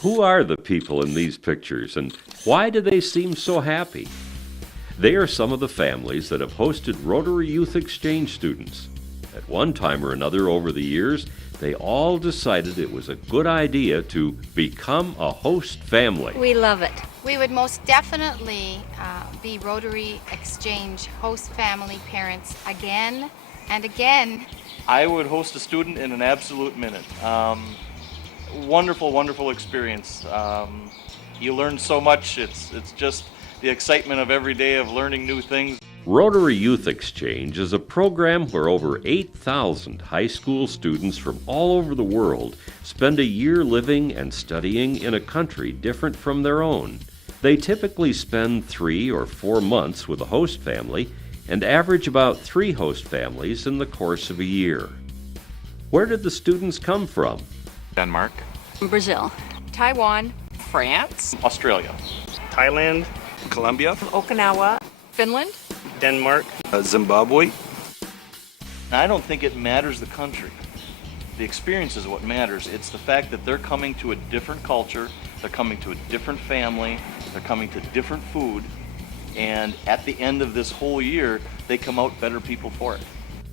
Who are the people in these pictures, and why do they seem so happy? They are some of the families that have hosted Rotary Youth Exchange students. At one time or another over the years, they all decided it was a good idea to become a host family. We love it. We would most definitely be Rotary Exchange host family parents again and again. I would host a student in an absolute minute. Wonderful, wonderful experience. You learn so much. It's just the excitement of every day of learning new things. Rotary Youth Exchange is a program where over 8,000 high school students from all over the world spend a year living and studying in a country different from their own. They typically spend 3 or 4 months with a host family and average about 3 host families in the course of a year. Where did the students come from? Denmark, Brazil, Taiwan, France, Australia, Thailand, Colombia, Okinawa, Finland, Denmark, Zimbabwe. And I don't think it matters the country. The experience is what matters. It's the fact that they're coming to a different culture, they're coming to a different family, they're coming to different food, and at the end of this whole year, they come out better people for it.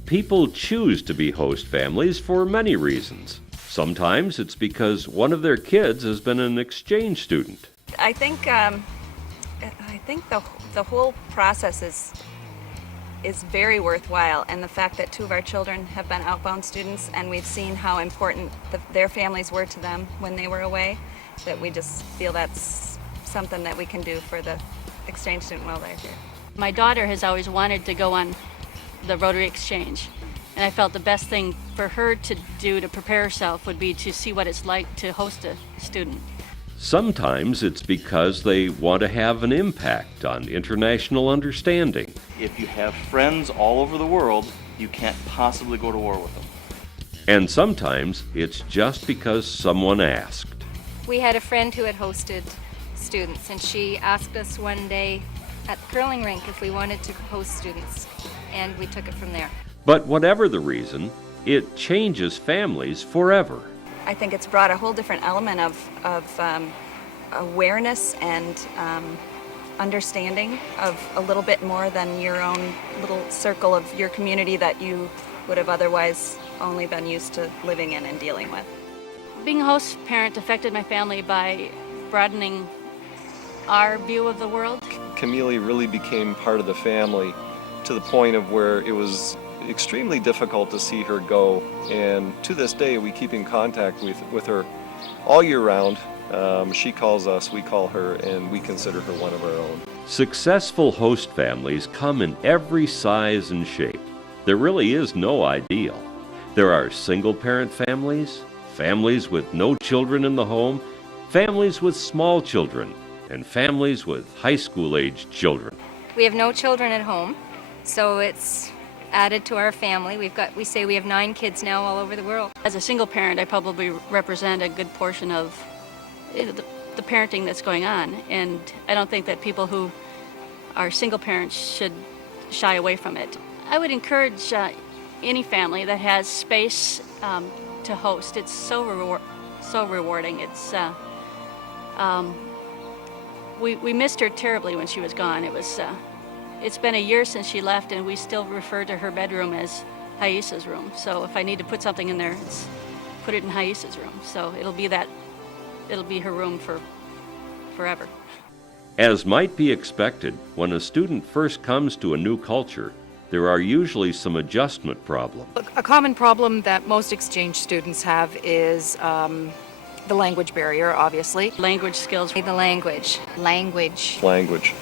People choose to be host families for many reasons. Sometimes it's because one of their kids has been an exchange student. I think the whole process is very worthwhile, and the fact that 2 of our children have been outbound students, and we've seen how important their families were to them when they were away, that we just feel that's something that we can do for the exchange student while they're here. My daughter has always wanted to go on the Rotary Exchange, and I felt the best thing for her to do to prepare herself would be to see what it's like to host a student. Sometimes it's because they want to have an impact on international understanding. If you have friends all over the world, you can't possibly go to war with them. And sometimes it's just because someone asked. We had a friend who had hosted students, and she asked us one day at the curling rink if we wanted to host students, and we took it from there. But whatever the reason, it changes families forever. I think it's brought a whole different element of awareness and understanding of a little bit more than your own little circle of your community that you would have otherwise only been used to living in and dealing with. Being a host parent affected my family by broadening our view of the world. Camille really became part of the family to the point of where it was extremely difficult to see her go, and to this day we keep in contact with her all year round. She calls us, we call her, and we consider her one of our own. Successful host families come in every size and shape. There really is no ideal. There are single-parent families, families with no children in the home, families with small children, and families with high school-aged children. We have no children at home, so it's added to our family. We say we have 9 kids now all over the world. As a single parent, I probably represent a good portion of the parenting that's going on, and I don't think that people who are single parents should shy away from it. I would encourage any family that has space to host. It's so rewarding. It's we missed her terribly when she was gone. It's been a year since she left, and we still refer to her bedroom as Haisa's room. So if I need to put something in there, put it in Haisa's room. So it'll be her room forever. As might be expected, when a student first comes to a new culture, there are usually some adjustment problems. A common problem that most exchange students have is the language barrier, obviously. Language skills. The language.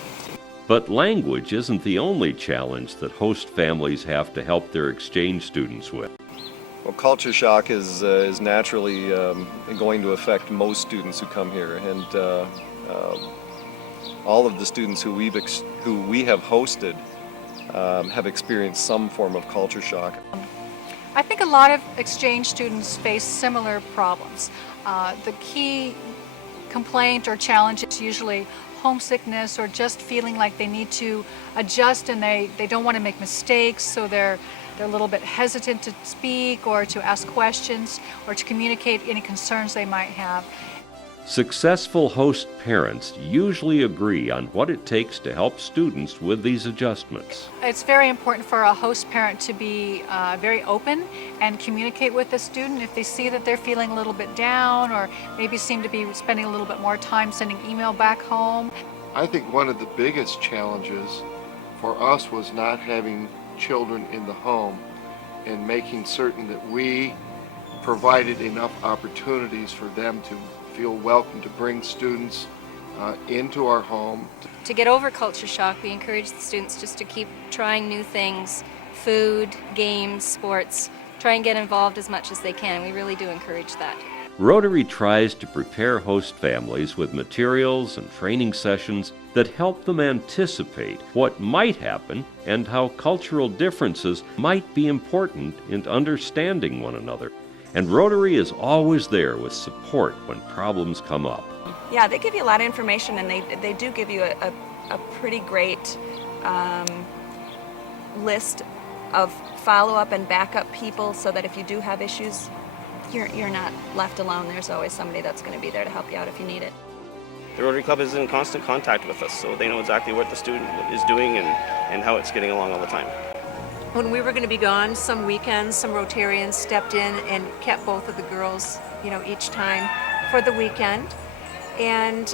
But language isn't the only challenge that host families have to help their exchange students with. Well, culture shock is naturally going to affect most students who come here, and all of the students who we have hosted have experienced some form of culture shock. I think a lot of exchange students face similar problems. The key complaint or challenge is usually homesickness, or just feeling like they need to adjust and they don't want to make mistakes, so they're a little bit hesitant to speak or to ask questions or to communicate any concerns they might have. Successful host parents usually agree on what it takes to help students with these adjustments. It's very important for a host parent to be very open and communicate with the student if they see that they're feeling a little bit down or maybe seem to be spending a little bit more time sending email back home. I think one of the biggest challenges for us was not having children in the home and making certain that we provided enough opportunities for them to feel welcome to bring students into our home. To get over culture shock, we encourage the students just to keep trying new things, food, games, sports, try and get involved as much as they can. We really do encourage that. Rotary tries to prepare host families with materials and training sessions that help them anticipate what might happen and how cultural differences might be important in understanding one another. And Rotary is always there with support when problems come up. Yeah, they give you a lot of information, and they do give you a pretty great list of follow-up and backup people so that if you do have issues, you're not left alone. There's always somebody that's going to be there to help you out if you need it. The Rotary Club is in constant contact with us, so they know exactly what the student is doing and how it's getting along all the time. When we were going to be gone, some weekends, some Rotarians stepped in and kept both of the girls, each time for the weekend. And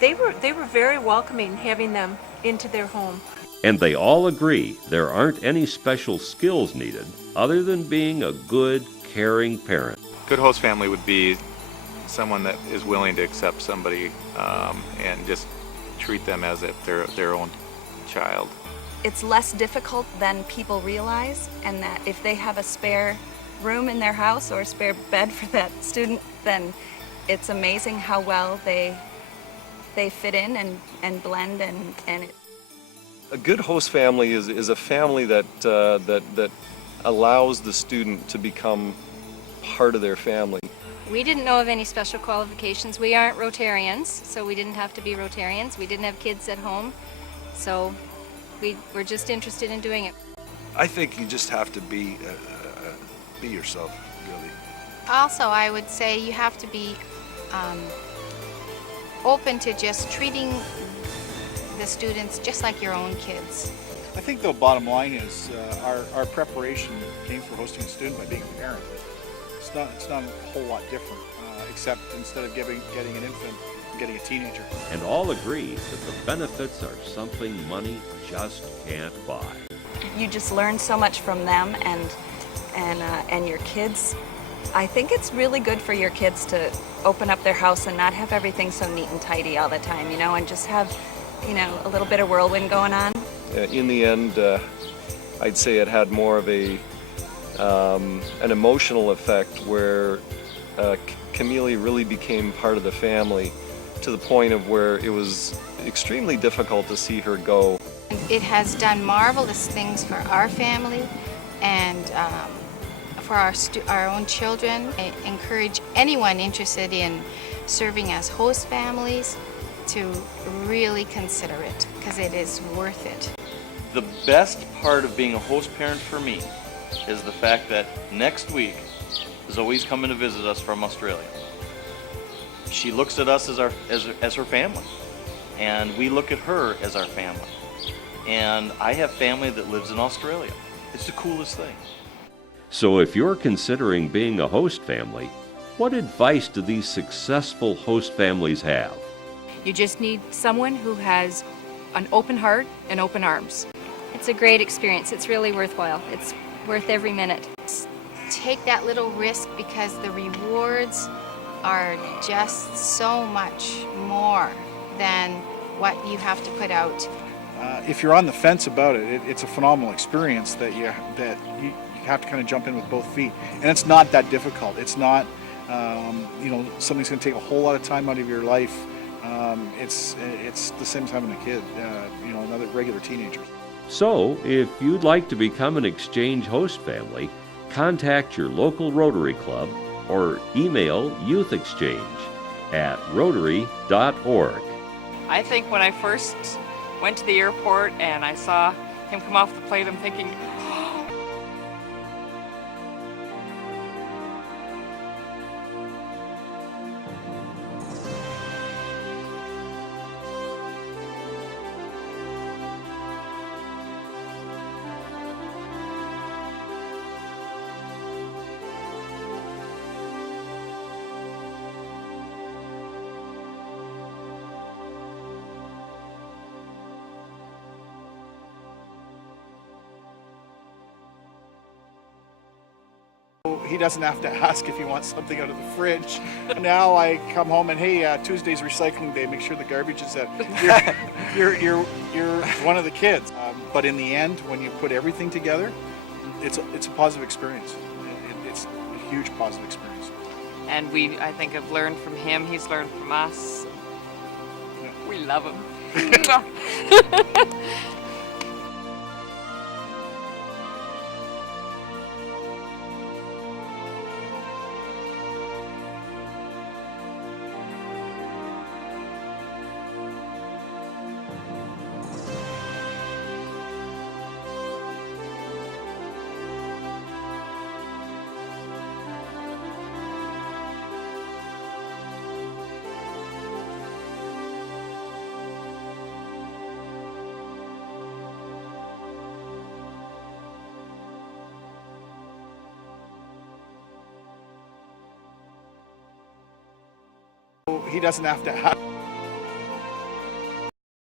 they were very welcoming having them into their home. And they all agree there aren't any special skills needed other than being a good, caring parent. Good host family would be someone that is willing to accept somebody and just treat them as if they're their own child. It's less difficult than people realize, and that if they have a spare room in their house or a spare bed for that student, then it's amazing how well they fit in and blend and it. A good host family is a family that allows the student to become part of their family. We didn't know of any special qualifications. We aren't Rotarians, so we didn't have to be Rotarians. We didn't have kids at home, so we were just interested in doing it. I think you just have to be yourself, really. Also, I would say you have to be open to just treating the students just like your own kids. I think the bottom line is our preparation came for hosting a student by being a parent. It's not a whole lot different, except instead of getting an infant, getting a teenager. And all agree that the benefits are something money just can't buy. You just learn so much from them and your kids. I think it's really good for your kids to open up their house and not have everything so neat and tidy all the time, and just have, a little bit of whirlwind going on. In the end, I'd say it had more of an emotional effect where Camille really became part of the family to the point of where it was extremely difficult to see her go. It has done marvelous things for our family and for our own children. I encourage anyone interested in serving as host families to really consider it, because it is worth it. The best part of being a host parent for me is the fact that next week Zoe's coming to visit us from Australia. She looks at us as her family, and we look at her as our family. And I have family that lives in Australia. It's the coolest thing. So if you're considering being a host family, what advice do these successful host families have? You just need someone who has an open heart and open arms. It's a great experience. It's really worthwhile. It's worth every minute. Take that little risk because the rewards are just so much more than what you have to put out. If you're on the fence about it, it's a phenomenal experience that you have to kind of jump in with both feet. And it's not that difficult. It's not, something's going to take a whole lot of time out of your life. It's the same as having a kid, another regular teenager. So, if you'd like to become an exchange host family, contact your local Rotary Club or email Youth Exchange at rotary.org. I think when I first went to the airport and I saw him come off the plane, I'm thinking, he doesn't have to ask if he wants something out of the fridge. Now I come home and, hey, Tuesday's recycling day. Make sure the garbage is out. You're one of the kids. But in the end, when you put everything together, it's a positive experience. It's a huge positive experience. And we, I think, have learned from him. He's learned from us. We love him. He doesn't have to ask.